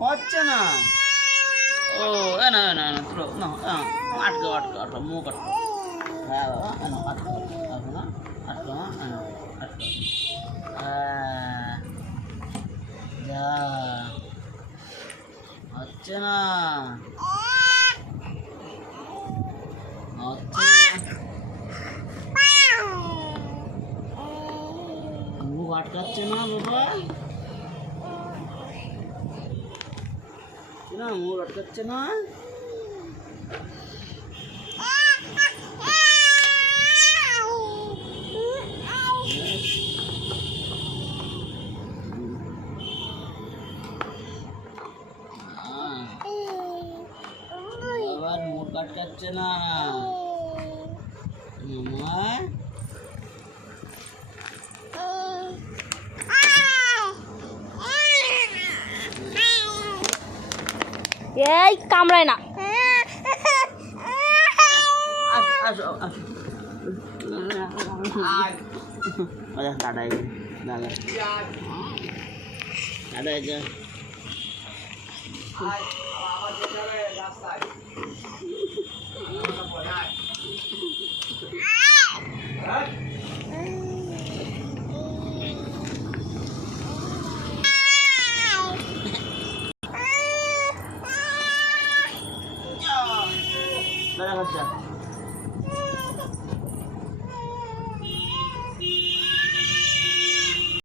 হচ্ছে না ও না তুলো না আটকা মুখ আটকা হ্যাঁ বাবা আটকা না আটকা যা হচ্ছে না মুখ আটকাচ্ছে না বাবা না মুখ আটকাচ্ছে না বাবার মুখ আটকাচ্ছে না মামা এই কামড়ায় না দাদা